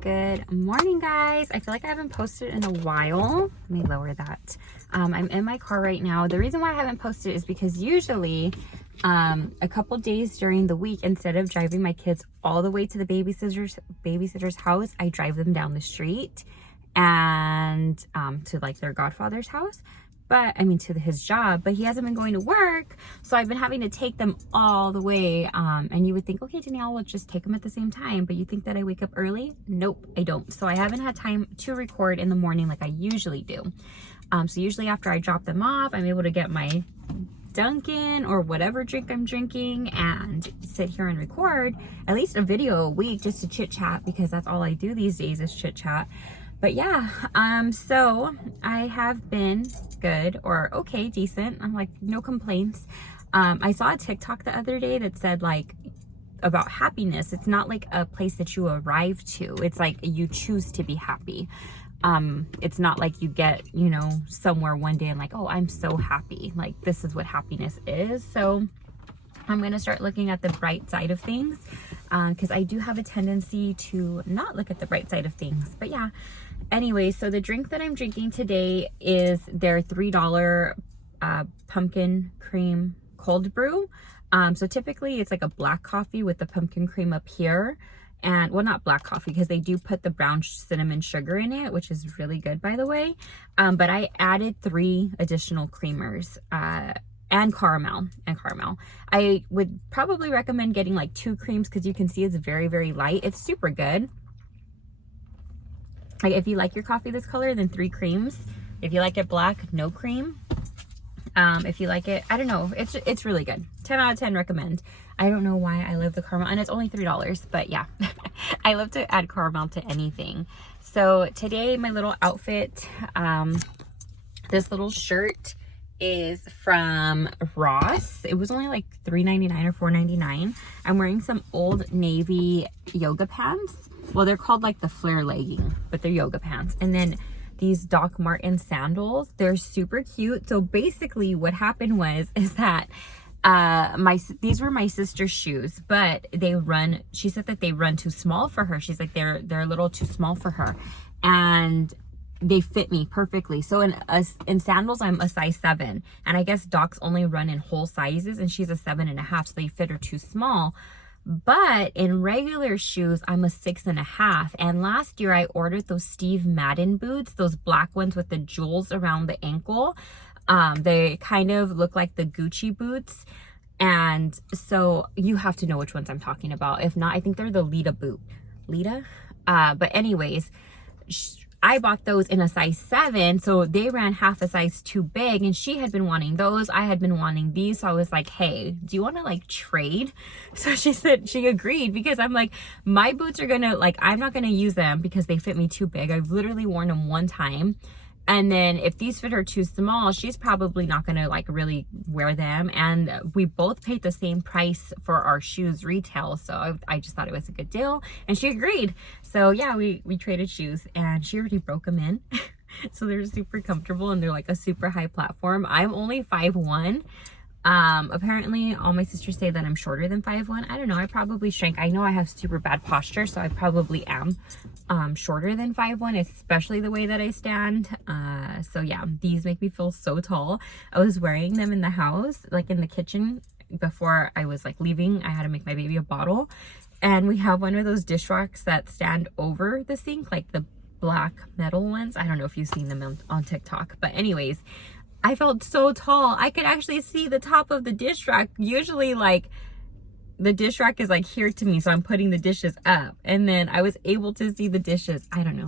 Good morning, guys. I feel like I haven't posted in a while. Let me lower that. I'm in my car right now. The reason why I haven't posted is because usually a couple days during the week, instead of driving my kids all the way to the babysitter's house, I drive them down the street and to like their godfather's house. But I mean to his job, but he hasn't been going to work, so I've been having to take them all the way. And you would think, okay, Danielle, we'll just take them at the same time, but you think that I wake up early? Nope, I don't. So I haven't had time to record in the morning like I usually do. So usually after I drop them off, I'm able to get my Dunkin' or whatever drink I'm drinking and sit here and record at least a video a week just to chit chat, because that's all I do these days is chit chat. But yeah, so I have been good, or okay, decent. I'm like, no complaints. I saw a TikTok the other day that said like about happiness. It's not like a place that you arrive to. It's like you choose to be happy. It's not like you get, you know, somewhere one day and like, oh, I'm so happy. Like, this is what happiness is. So I'm going to start looking at the bright side of things, because I do have a tendency to not look at the bright side of things. But yeah, anyway, so the drink that I'm drinking today is their $3 pumpkin cream cold brew. So typically it's like a black coffee with the pumpkin cream up here. And well, not black coffee, because they do put the brown cinnamon sugar in it, which is really good, by the way. But I added 3 additional creamers, and caramel. I would probably recommend getting like 2 creams, because you can see it's very, very light. It's super good. Like, if you like your coffee this color, then 3 creams. If you like it black, no cream. If you like it, I don't know, it's really good. 10 out of 10 recommend. I don't know why I love the caramel, and it's only $3, but yeah. I love to add caramel to anything. So today my little outfit, this little shirt is from Ross. It was only like $3.99 or $4.99. I'm wearing some Old Navy yoga pants. Well, they're called like the flare legging, but they're yoga pants. And then these Doc Marten sandals. They're super cute. So basically what happened is that these were my sister's shoes, but she said that they run too small for her. She's like, they're a little too small for her, and they fit me perfectly. So in sandals, I'm a size 7, and I guess Docs only run in whole sizes, and she's a 7.5, so they fit her too small. But in regular shoes, I'm a 6.5. And last year I ordered those Steve Madden boots, those black ones with the jewels around the ankle. They kind of look like the Gucci boots. And so you have to know which ones I'm talking about. If not, I think they're the Lita boot. Lita? But anyways, I bought those in a size 7, so they ran half a size too big, and she had been wanting those. I had been wanting these, so I was like, hey, do you want to like trade? So she agreed, because I'm like, my boots are gonna, like, I'm not gonna use them because they fit me too big. I've literally worn them one time. And then if these fit her too small, she's probably not gonna like really wear them. And we both paid the same price for our shoes retail. So I just thought it was a good deal, and she agreed. So yeah, we traded shoes, and she already broke them in. So they're super comfortable, and they're like a super high platform. I'm only 5'1". Apparently all my sisters say that I'm shorter than 5'1". I don't know, I probably shrank. I know I have super bad posture, so I probably am shorter than 5'1", especially the way that I stand. So yeah, these make me feel so tall. I was wearing them in the house, like in the kitchen, before I was like leaving. I had to make my baby a bottle, and we have one of those dish racks that stand over the sink, like the black metal ones. I don't know if you've seen them on TikTok, but anyways, I felt so tall. I could actually see the top of the dish rack. Usually like the dish rack is like here to me, so I'm putting the dishes up, and then I was able to see the dishes. I don't know,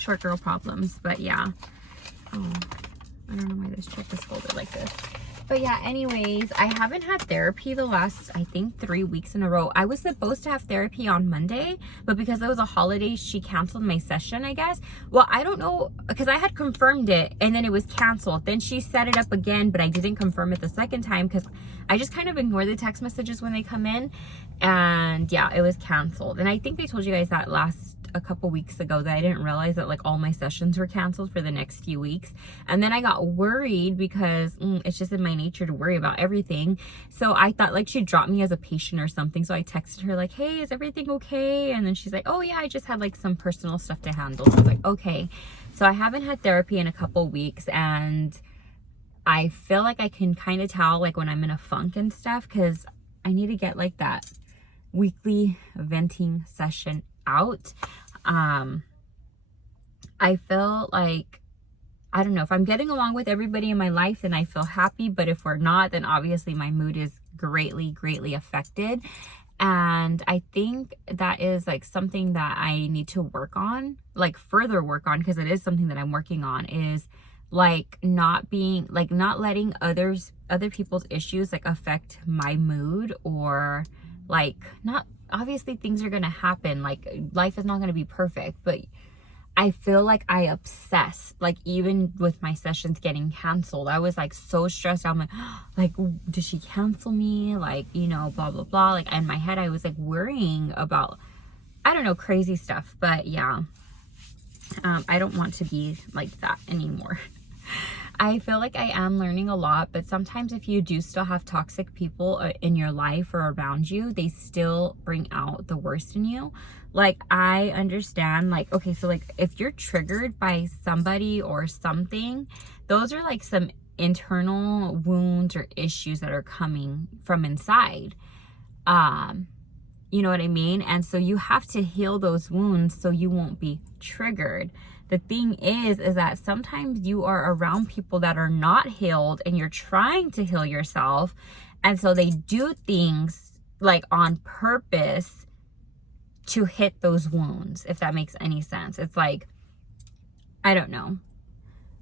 short girl problems. But yeah, oh, I don't know why this chip is folded like this. But yeah, anyways, I haven't had therapy the last, I think, 3 weeks in a row. I was supposed to have therapy on Monday, but because it was a holiday, she canceled my session, I guess. Well, I don't know, because I had confirmed it and then it was canceled. Then she set it up again, but I didn't confirm it the second time because I just kind of ignore the text messages when they come in. And yeah, it was canceled. And I think they told you guys that a couple weeks ago that I didn't realize that like all my sessions were canceled for the next few weeks. And then I got worried because it's just in my nature to worry about everything. So I thought like she'd drop me as a patient or something. So I texted her like, hey, is everything okay? And then she's like, oh yeah, I just had like some personal stuff to handle. So I was like, okay. So I haven't had therapy in a couple weeks, and I feel like I can kind of tell like when I'm in a funk and stuff, because I need to get like that weekly venting session out. I feel like, I don't know, if I'm getting along with everybody in my life, then I feel happy. But if we're not, then obviously my mood is greatly affected. And I think that is like something that I need to work on, like further work on, because it is something that I'm working on, is like not letting other people's issues like affect my mood, or like, not, obviously things are gonna happen, like life is not gonna be perfect, but I feel like I obsess, like even with my sessions getting canceled, I was like so stressed out. I'm like, did she cancel me? Like, you know, blah, blah, blah. Like in my head, I was like worrying about, I don't know, crazy stuff. But yeah, I don't want to be like that anymore. I feel like I am learning a lot, but sometimes if you do still have toxic people in your life or around you, they still bring out the worst in you. Like, I understand, like, okay, so like if you're triggered by somebody or something, those are like some internal wounds or issues that are coming from inside. You know what I mean? And so you have to heal those wounds so you won't be triggered. The thing is that sometimes you are around people that are not healed, and you're trying to heal yourself. And so they do things like on purpose to hit those wounds, if that makes any sense. It's like, I don't know.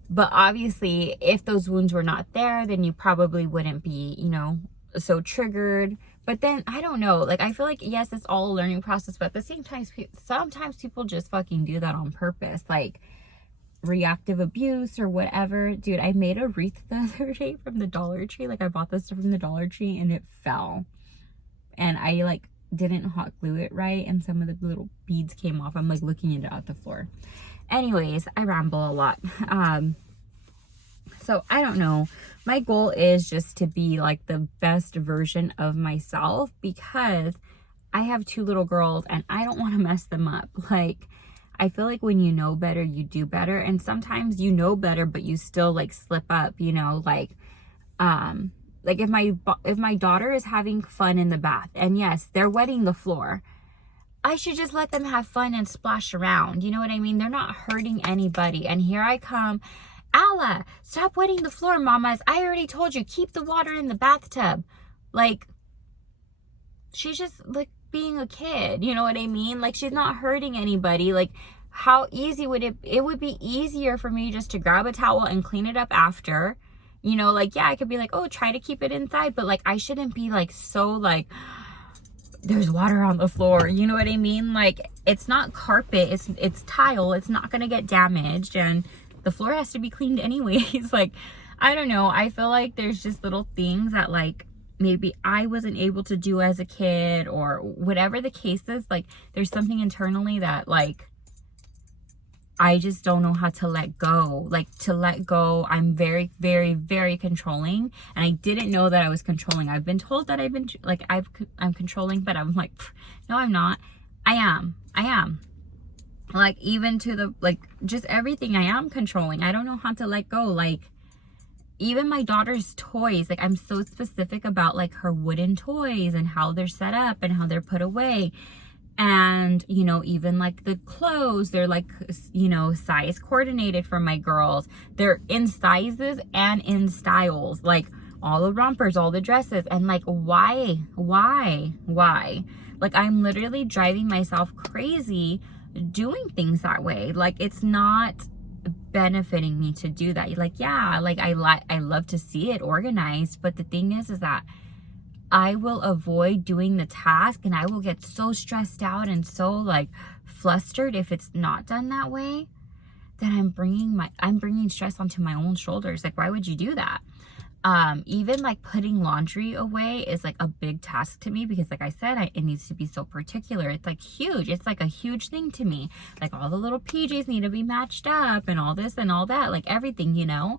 But obviously, if those wounds were not there, then you probably wouldn't be, you know, so triggered. But then, I don't know, like, I feel like, yes, it's all a learning process, but at the same time, sometimes people just fucking do that on purpose, like reactive abuse or whatever. Dude, I made a wreath the other day from the Dollar Tree. Like, I bought this stuff from the Dollar Tree and it fell. And I, like, didn't hot glue it right, and some of the little beads came off. I'm, like, looking at it at the floor. Anyways, I ramble a lot. So I don't know. My goal is just to be like the best version of myself, because I have 2 little girls and I don't want to mess them up. Like, I feel like when you know better, you do better. And sometimes you know better, but you still like slip up, you know, like if my daughter is having fun in the bath, and yes, they're wetting the floor, I should just let them have fun and splash around. You know what I mean? They're not hurting anybody. And here I come, Alla, stop wetting the floor, mamas. I already told you, keep the water in the bathtub. Like, she's just like being a kid, you know what I mean? Like, she's not hurting anybody. Like, how easy would it would be easier for me just to grab a towel and clean it up after, you know? Like, yeah, I could be like, oh, try to keep it inside, but like, I shouldn't be like so like, there's water on the floor, you know what I mean? Like, it's not carpet, it's tile, it's not gonna get damaged, and the floor has to be cleaned anyways. Like, I don't know. I feel like there's just little things that like maybe I wasn't able to do as a kid, or whatever the case is. Like, there's something internally that like I just don't know how to let go. Like, to let go, I'm very, very, very controlling. And I didn't know that I was controlling. I've been told that I'm controlling, but I'm like, no, I'm not. I am. Like, even to the, like, just everything I am controlling. I don't know how to let go. Like, even my daughter's toys, like, I'm so specific about like her wooden toys and how they're set up and how they're put away. And, you know, even like the clothes, they're like, you know, size coordinated for my girls. They're in sizes and in styles, like all the rompers, all the dresses. And like, why? Like, I'm literally driving myself crazy doing things that way. Like, it's not benefiting me to do that. Like, yeah, like I love to see it organized, but the thing is that I will avoid doing the task, and I will get so stressed out and so like flustered if it's not done that way, that I'm bringing stress onto my own shoulders. Like, why would you do that? Even like putting laundry away is like a big task to me, because like I said, it needs to be so particular. It's like huge. It's like a huge thing to me. Like all the little PJs need to be matched up and all this and all that, like everything, you know.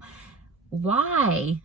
Why?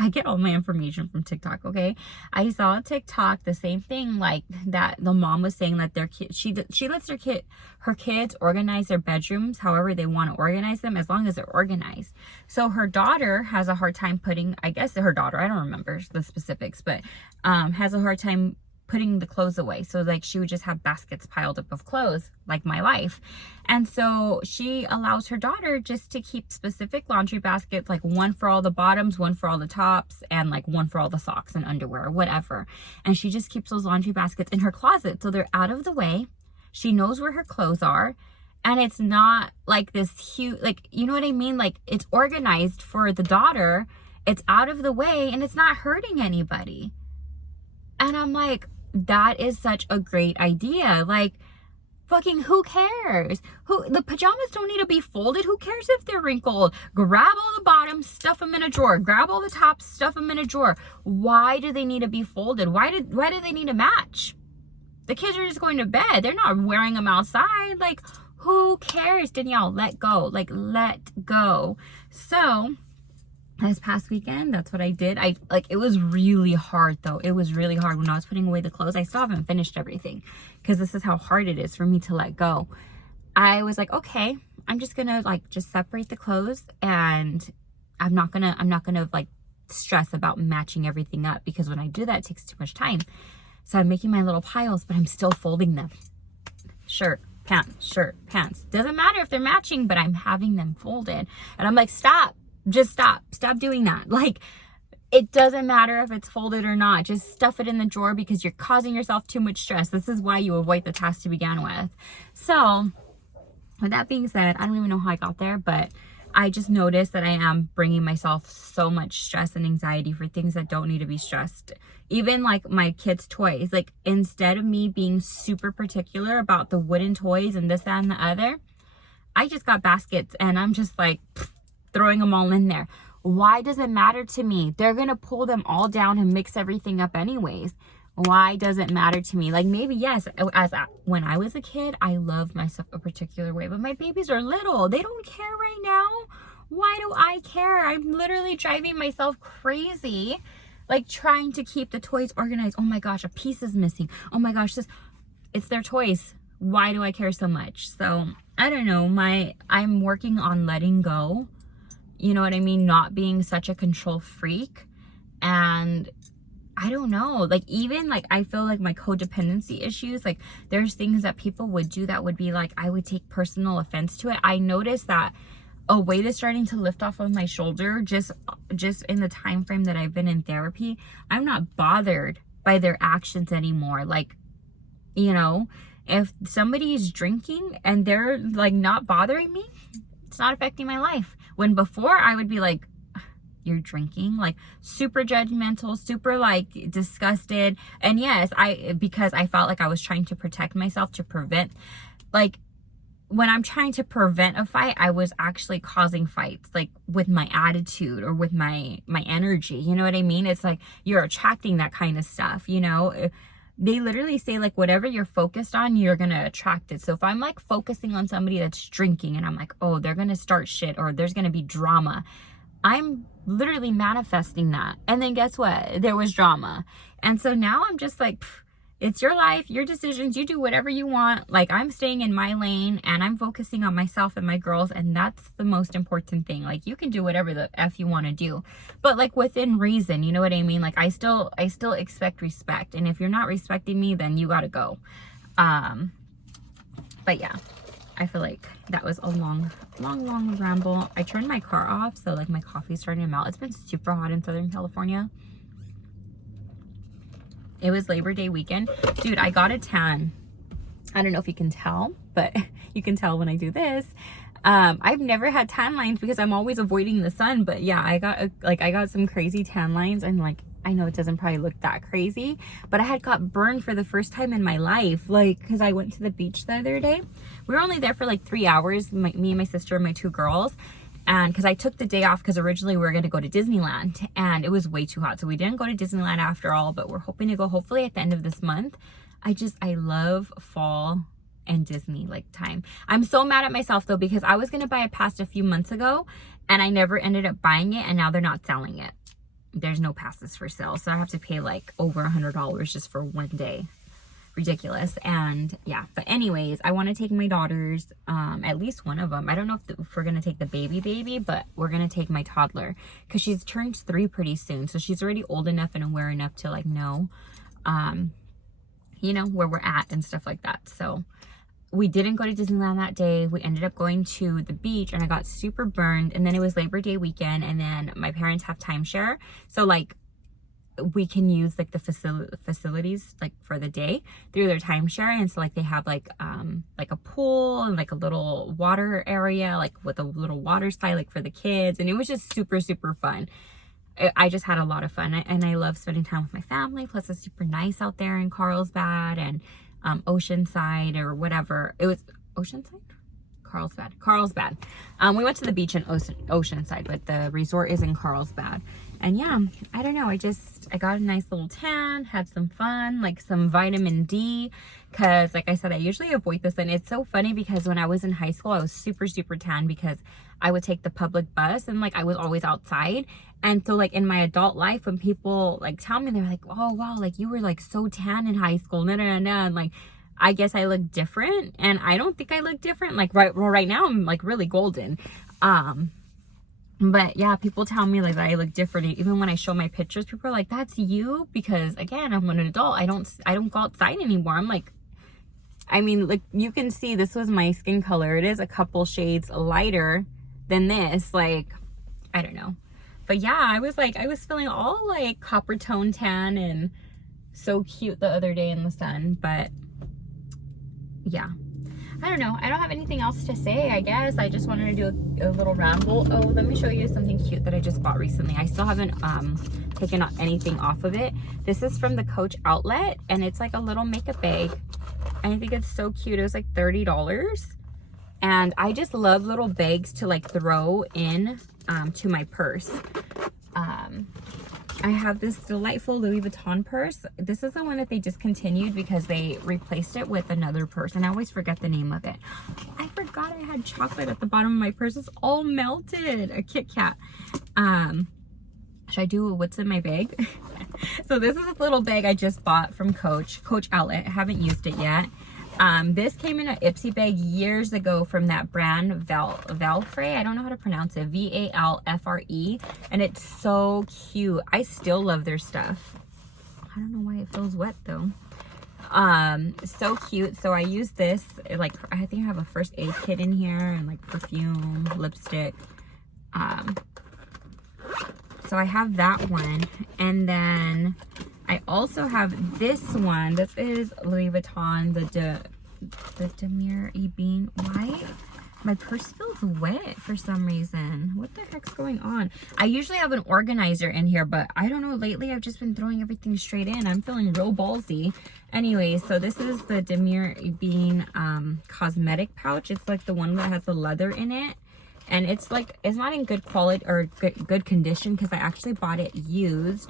I get all my information from TikTok, okay? I saw on TikTok the same thing, like that the mom was saying that their kid, she lets her kids organize their bedrooms however they want to organize them, as long as they're organized. So her daughter has a hard time putting, I guess her daughter, I don't remember the specifics, but has a hard time putting the clothes away. So like she would just have baskets piled up of clothes, like my life. And so she allows her daughter just to keep specific laundry baskets, like one for all the bottoms, one for all the tops, and like one for all the socks and underwear or whatever. And she just keeps those laundry baskets in her closet, so they're out of the way. She knows where her clothes are, and it's not like this huge, like, you know what I mean? Like, it's organized for the daughter, it's out of the way, and it's not hurting anybody. And I'm like, that is such a great idea. Like, fucking who cares? The pajamas don't need to be folded. Who cares if they're wrinkled? Grab all the bottoms, stuff them in a drawer. Grab all the tops, stuff them in a drawer. Why do they need to be folded? Why do they need to match? The kids are just going to bed. They're not wearing them outside. Like, who cares? Danielle, let go. Like, let go. So this past weekend, that's what I did. It was really hard though. It was really hard when I was putting away the clothes. I still haven't finished everything, because this is how hard it is for me to let go. I was like, okay, I'm just gonna like just separate the clothes, and I'm not gonna like stress about matching everything up, because when I do that, it takes too much time. So I'm making my little piles, but I'm still folding them. Shirt, pants. Doesn't matter if they're matching, but I'm having them folded. And I'm like, stop. Just stop doing that. Like, it doesn't matter if it's folded or not. Just stuff it in the drawer, because you're causing yourself too much stress. This is why you avoid the task to begin with. So with that being said, I don't even know how I got there, but I just noticed that I am bringing myself so much stress and anxiety for things that don't need to be stressed. Even like my kids' toys, like instead of me being super particular about the wooden toys and this, that, and the other, I just got baskets, and I'm just like throwing them all in there. Why does it matter to me? They're gonna pull them all down and mix everything up anyways. Why does it matter to me? Like, maybe yes, when I was a kid, I loved myself a particular way, but my babies are little. They don't care right now. Why do I care? I'm literally driving myself crazy, like trying to keep the toys organized. Oh my gosh, a piece is missing. Oh my gosh, it's their toys. Why do I care so much? So I don't know. I'm working on letting go. You know what I mean? Not being such a control freak. And I don't know, like, even like I feel like my codependency issues, like there's things that people would do that would be like, I would take personal offense to it. I noticed that a weight is starting to lift off of my shoulder just in the time frame that I've been in therapy. I'm not bothered by their actions anymore. Like, you know, if somebody is drinking and they're like not bothering me, it's not affecting my life. When before I would be like, you're drinking, like super judgmental, super like disgusted. And yes, because I felt like I was trying to protect myself, to prevent, like when I'm trying to prevent a fight, I was actually causing fights, like with my attitude or with my energy. You know what I mean? It's like you're attracting that kind of stuff, you know? They literally say like whatever you're focused on, you're gonna attract it. So if I'm like focusing on somebody that's drinking and I'm like, oh, they're gonna start shit or there's gonna be drama, I'm literally manifesting that. And then guess what? There was drama. And so now I'm just like, it's your life, your decisions, you do whatever you want. Like, I'm staying in my lane and I'm focusing on myself and my girls, and that's the most important thing. Like, you can do whatever the F you want to do, but like within reason, you know what I mean? Like, I still expect respect, and if you're not respecting me, then you gotta go. But yeah, I feel like that was a long ramble. I turned my car off, so like my coffee's starting to melt. It's been super hot in Southern California. It was Labor Day weekend. Dude, I got a tan. I don't know if you can tell, but you can tell when I do this. I've never had tan lines because I'm always avoiding the sun, but yeah, I got some crazy tan lines, and like, I know it doesn't probably look that crazy, but I had got burned for the first time in my life, like, because I went to the beach the other day. We were only there for like 3 hours, me and my sister and my 2 girls, And because I took the day off because originally we were going to go to Disneyland and it was way too hot. So we didn't go to Disneyland after all, but we're hoping to go hopefully at the end of this month. I love fall and Disney like time. I'm so mad at myself though, because I was going to buy a pass a few months ago and I never ended up buying it, and now they're not selling it. There's no passes for sale. So I have to pay like over $100 just for one day. Ridiculous. And yeah, but anyways, I want to take my daughters, at least one of them. I don't know if we're gonna take the baby, but we're gonna take my toddler because she's turned 3 pretty soon, so she's already old enough and aware enough to like know you know, where we're at and stuff like that. So we didn't go to Disneyland that day. We ended up going to the beach and I got super burned, and then it was Labor Day weekend, and then my parents have timeshare, so like we can use like the facilities like for the day through their timeshare. And so like they have like a pool and like a little water area like with a little water slide like for the kids, and it was just super fun. I just had a lot of fun, and I love spending time with my family. Plus it's super nice out there in Carlsbad and Oceanside or whatever. It was Oceanside? Carlsbad. We went to the beach in Oceanside, but the resort is in Carlsbad. And yeah, I don't know, I got a nice little tan, had some fun, like some vitamin D, because like I said, I usually avoid this. And it's so funny because when I was in high school, I was super tan because I would take the public bus and like I was always outside. And so like in my adult life, when people like tell me, they're like, oh wow, like you were like so tan in high school, and like I guess I look different, and I don't think I look different. Like right now I'm like really golden. But yeah, people tell me like that I look different. Even when I show my pictures, people are like, that's you? Because again, I'm an adult. I don't go outside anymore. I'm like, I mean, like you can see this was my skin color. It is a couple shades lighter than this. Like, I don't know. But yeah, I was feeling all like copper tone tan and so cute the other day in the sun. But yeah, I don't know. I don't have anything else to say, I guess. I just wanted to do a little ramble. Oh, let me show you something cute that I just bought recently. I still haven't taken anything off of it. This is from the Coach outlet, and it's like a little makeup bag. I think it's so cute. It was like $30. And I just love little bags to like throw in to my purse. I have this delightful Louis Vuitton purse. This is the one that they discontinued because they replaced it with another purse, and I always forget the name of it. I forgot I had chocolate at the bottom of my purse. It's all melted. A Kit Kat. Should I do what's in my bag? So this is a little bag I just bought from Coach outlet. I haven't used it yet. This came in an Ipsy bag years ago from that brand Valfre. I don't know how to pronounce it. Valfre. And it's so cute. I still love their stuff. I don't know why it feels wet though. So cute. So I use this, like, I think I have a first aid kit in here and like perfume, lipstick. So I have that one. And then I also have this one. This is Louis Vuitton, the Demir Ebene. Why? My purse feels wet for some reason. What the heck's going on? I usually have an organizer in here, but I don't know. Lately, I've just been throwing everything straight in. I'm feeling real ballsy. Anyways, so this is the Demir Ebene cosmetic pouch. It's like the one that has the leather in it. And it's like, it's not in good quality or good condition because I actually bought it used.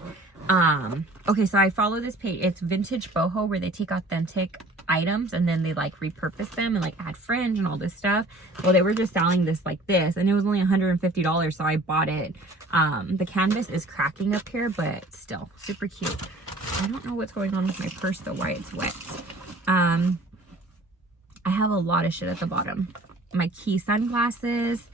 Okay, so I follow this page. It's Vintage Boho, where they take authentic items and then they like repurpose them and like add fringe and all this stuff. Well, they were just selling this like this, and it was only $150, so I bought it. The canvas is cracking up here, but still super cute. I don't know what's going on with my purse though, why it's wet. I have a lot of shit at the bottom. My key sunglasses.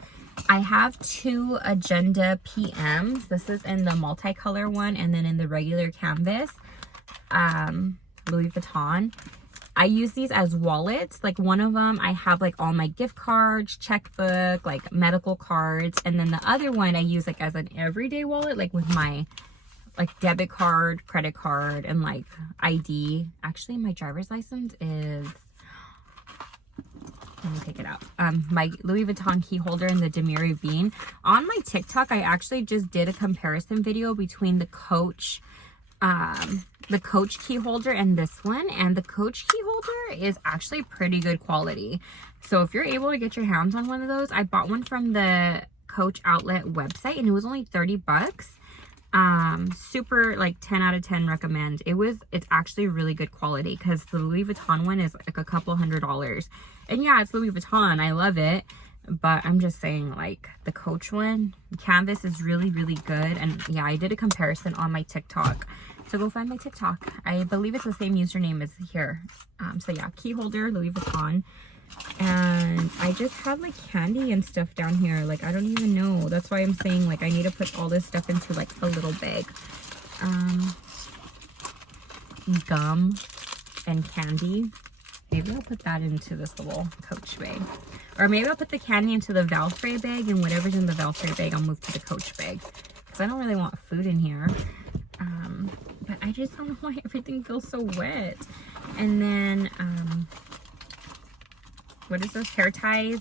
I have 2 Agenda PMs. This is in the multicolor one and then in the regular canvas. Louis Vuitton. I use these as wallets. Like one of them, I have like all my gift cards, checkbook, like medical cards. And then the other one I use like as an everyday wallet, like with my like debit card, credit card, and like ID. Actually, my driver's license is... Let me take it out. My Louis Vuitton key holder and the Demir Ebene. On my TikTok, I actually just did a comparison video between the Coach key holder and this one. And the Coach key holder is actually pretty good quality. So if you're able to get your hands on one of those, I bought one from the Coach outlet website, and it was only 30 bucks. Super, like 10 out of 10 recommend. It's actually really good quality, because the Louis Vuitton one is like a couple $100. And yeah, it's Louis Vuitton, I love it, but I'm just saying, like, the Coach one, the canvas is really, really good. And yeah, I did a comparison on my TikTok, so go find my TikTok. I believe it's the same username as here. So yeah, key holder, Louis Vuitton. And I just had like candy and stuff down here, like I don't even know. That's why I'm saying, like, I need to put all this stuff into like a little bag. Gum and candy, maybe I'll put that into this little Coach bag, or maybe I'll put the candy into the Valfrey bag, and whatever's in the Valfrey bag I'll move to the Coach bag, because I don't really want food in here. But I just don't know why everything feels so wet. And then what is this, hair ties,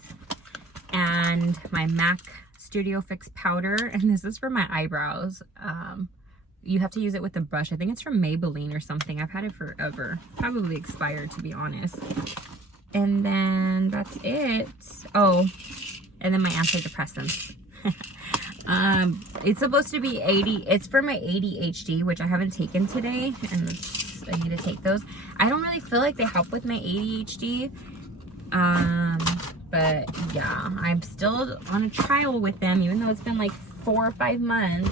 and my MAC Studio Fix powder, and this is for my eyebrows. You have to use it with a brush. I think it's from Maybelline or something. I've had it forever, probably expired, to be honest. And then that's it. Oh, and then my antidepressants. It's supposed to be 80, it's for my ADHD, which I haven't taken today, and I need to take those. I don't really feel like they help with my ADHD. But yeah, I'm still on a trial with them, even though it's been like 4 or 5 months.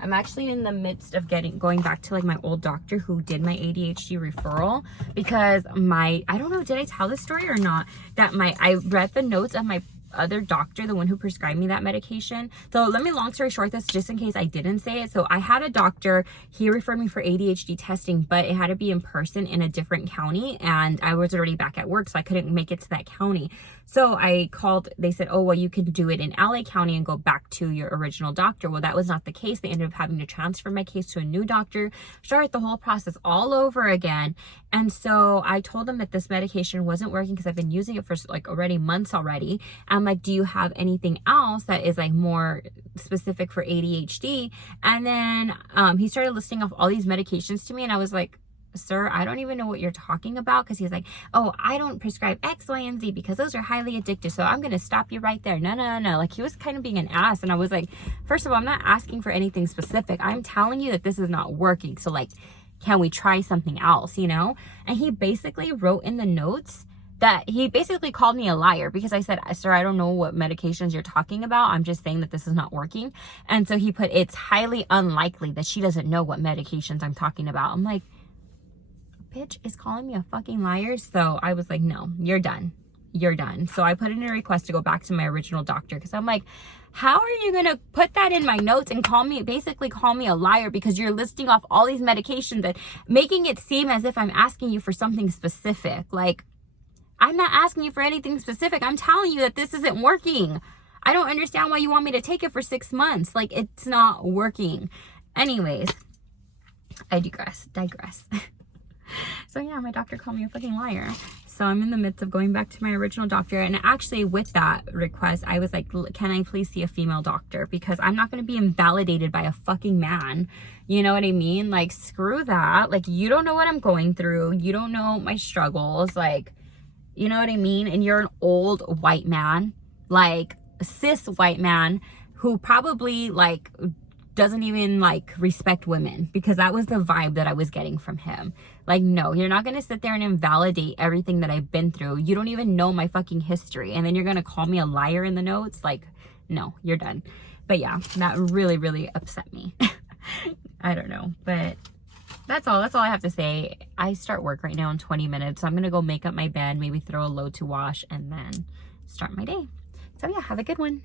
I'm actually in the midst of going back to like my old doctor who did my ADHD referral, because I don't know, did I tell this story or not, that I read the notes of my other doctor, the one who prescribed me that medication. So let me long story short this, just in case I didn't say it. So I had a doctor, he referred me for ADHD testing, but it had to be in person in a different county, and I was already back at work, so I couldn't make it to that county. So I called, they said, oh, well, you can do it in LA County and go back to your original doctor. Well, that was not the case. They ended up having to transfer my case to a new doctor, start the whole process all over again. And so I told them that this medication wasn't working, because I've been using it for like already months already. I'm like, do you have anything else that is like more specific for ADHD? And then he started listing off all these medications to me, and I was like, sir, I don't even know what you're talking about, because he's like, oh, I don't prescribe X, Y, and Z because those are highly addictive, so I'm gonna stop you right there. No, like, he was kind of being an ass. And I was like, first of all, I'm not asking for anything specific, I'm telling you that this is not working, so like, can we try something else, you know? And he basically wrote in the notes that he basically called me a liar, because I said, sir, I don't know what medications you're talking about, I'm just saying that this is not working. And so he put, it's highly unlikely that she doesn't know what medications I'm talking about. I'm like, bitch is calling me a fucking liar. So I was like, no, you're done. You're done. So I put in a request to go back to my original doctor, because I'm like, how are you going to put that in my notes and basically call me a liar, because you're listing off all these medications and making it seem as if I'm asking you for something specific. Like, I'm not asking you for anything specific. I'm telling you that this isn't working. I don't understand why you want me to take it for 6 months. Like, it's not working. Anyways, I digress. So yeah, my doctor called me a fucking liar. So I'm in the midst of going back to my original doctor. And actually with that request, I was like, can I please see a female doctor? Because I'm not going to be invalidated by a fucking man. You know what I mean? Like, screw that. Like, you don't know what I'm going through. You don't know my struggles. Like, you know what I mean? And you're an old white man, like a cis white man who probably like doesn't even like respect women, because that was the vibe that I was getting from him. Like, no, you're not going to sit there and invalidate everything that I've been through. You don't even know my fucking history. And then you're going to call me a liar in the notes. Like, no, you're done. But yeah, that really, really upset me. I don't know, but that's all I have to say. I start work right now in 20 minutes. So I'm going to go make up my bed, maybe throw a load to wash, and then start my day. So yeah, have a good one.